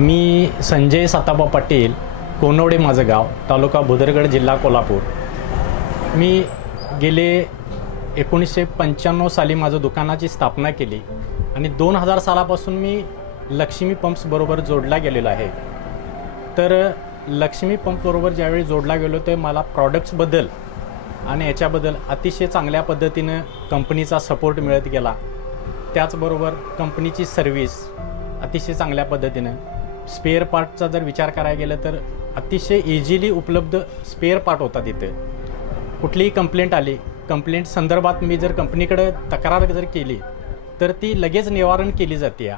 मी संजय सताबा पाटील कोनवडे माझं गाव तालुका भुदरगड जिल्हा कोल्हापूर. मी गेले एकोणीसशे पंच्याण्णव साली माझं दुकानाची स्थापना केली आणि दोन हजार सालापासून मी लक्ष्मी पंप्सबरोबर जोडला गेलेलो आहे. तर लक्ष्मी पंपबरोबर ज्यावेळी जोडला गेलो ते मला प्रॉडक्ट्सबद्दल आणि याच्याबद्दल अतिशय चांगल्या पद्धतीनं कंपनीचा सपोर्ट मिळत गेला. त्याचबरोबर कंपनीची सर्व्हिस अतिशय चांगल्या पद्धतीनं स्पेअर पार्टचा जर विचार करायला गेलं तर अतिशय इझिली उपलब्ध स्पेअर पार्ट होता तिथे कुठलीही कंप्लेंट आली कंप्लेंट संदर्भात मी जर कंपनीकडे तक्रार जर केली तर ती लगेच निवारण केली जाते. या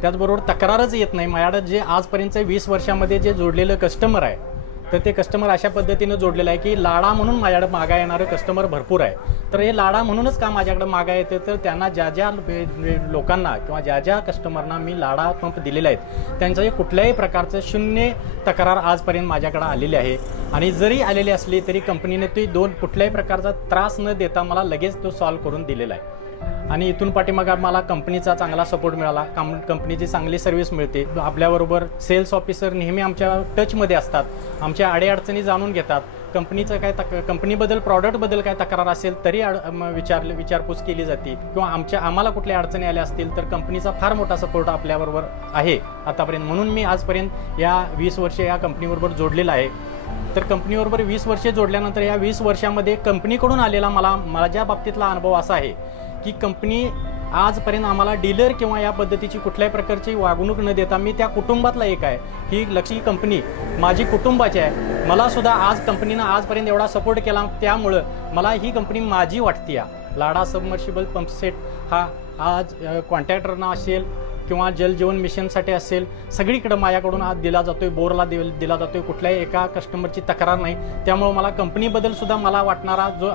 त्याचबरोबर तक्रारच येत नाही. माझ्याकडं जे आजपर्यंत वीस वर्षामध्ये जे जोडलेलं कस्टमर आहे तर ते कस्टमर अशा पद्धतीनं जोडलेलं आहे की लाडा म्हणून माझ्याकडे मागा येणारं कस्टमर भरपूर आहे. तर हे लाडा म्हणूनच का माझ्याकडे मागा येते? तर त्यांना ज्या ज्या लोकांना किंवा ज्या ज्या कस्टमरना मी लाडा पंप दिलेले आहेत त्यांचं कुठल्याही प्रकारचं शून्य तक्रार आजपर्यंत माझ्याकडे आलेली आहे. आणि जरी आलेली असली तरी कंपनीने ती दोन कुठल्याही प्रकारचा त्रास न देता मला लगेच तो सॉल्व्ह करून दिलेला आहे. आणि इथून पाठीमागे मला कंपनीचा चांगला सपोर्ट मिळाला. कम कंपनीची चांगली सर्व्हिस मिळते. आपल्याबरोबर सेल्स ऑफिसर नेहमी आमच्या टचमध्ये असतात. आमच्या अडीअडचणी जाणून घेतात. कंपनीचं काय तक कंपनीबद्दल प्रॉडक्टबद्दल काय तक्रार असेल तरी अड म- विचार विचारपूस केली जाते. किंवा आमच्या आम्हाला कुठल्या अडचणी आल्या असतील तर कंपनीचा फार मोठा सपोर्ट आपल्याबरोबर आहे आतापर्यंत. म्हणून मी आजपर्यंत या वीस वर्ष या कंपनीबरोबर जोडलेला आहे. तर कंपनीबरोबर वीस वर्षे जोडल्यानंतर या वीस वर्षामध्ये कंपनीकडून आलेला मला माझ्या बाबतीतला अनुभव असा आहे. की कंपनी आजपर्यंत आम्हाला डीलर किंवा या पद्धतीची कुठल्याही प्रकारची वागणूक न देता मी त्या कुटुंबातला एक आहे. ही लक्ष्मी कंपनी माझी कुटुंबाची आहे. मला सुद्धा आज कंपनीनं आजपर्यंत एवढा सपोर्ट केला. त्यामुळं मला ही कंपनी माझी वाटती आहे लाडा सबमर्शिबल पंपसेट हा आज कॉन्ट्रॅक्टरना असेल किंवा जलजीवन मिशनसाठी असेल सगळीकडं माझ्याकडून आज दिला जातोय बोरला दे दिला जातोय कुठल्याही एका कस्टमरची तक्रार नाही. त्यामुळं मला कंपनीबद्दल सुद्धा मला वाटणारा जो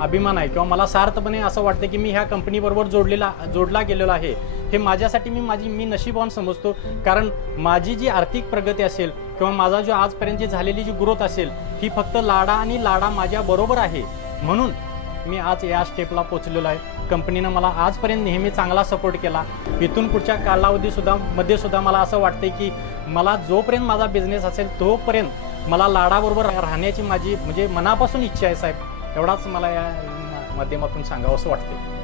अभिमान आहे किंवा मला सार्थपणे असं वाटतं की मी ह्या कंपनीबरोबर जोडलेला जोडला गेलेलो आहे. हे माझ्यासाठी मी माझी मी नशीबवान समजतो. कारण माझी जी आर्थिक प्रगती असेल किंवा माझा जो आजपर्यंत जी झालेली जी ग्रोथ असेल ही फक्त लाडा आणि लाडा माझ्या बरोबर आहे. म्हणून मी आज या स्टेपला पोचलेलो आहे. कंपनीनं मला आजपर्यंत नेहमी चांगला सपोर्ट केला. इथून पुढच्या कालावधीसुद्धा मध्ये सुद्धा मला असं वाटतंय की मला जोपर्यंत माझा बिझनेस असेल तोपर्यंत मला लाडाबरोबर राहण्याची माझी म्हणजे मनापासून इच्छा आहे साहेब. एवढाच मला या माध्यमातून सांगावं असं वाटते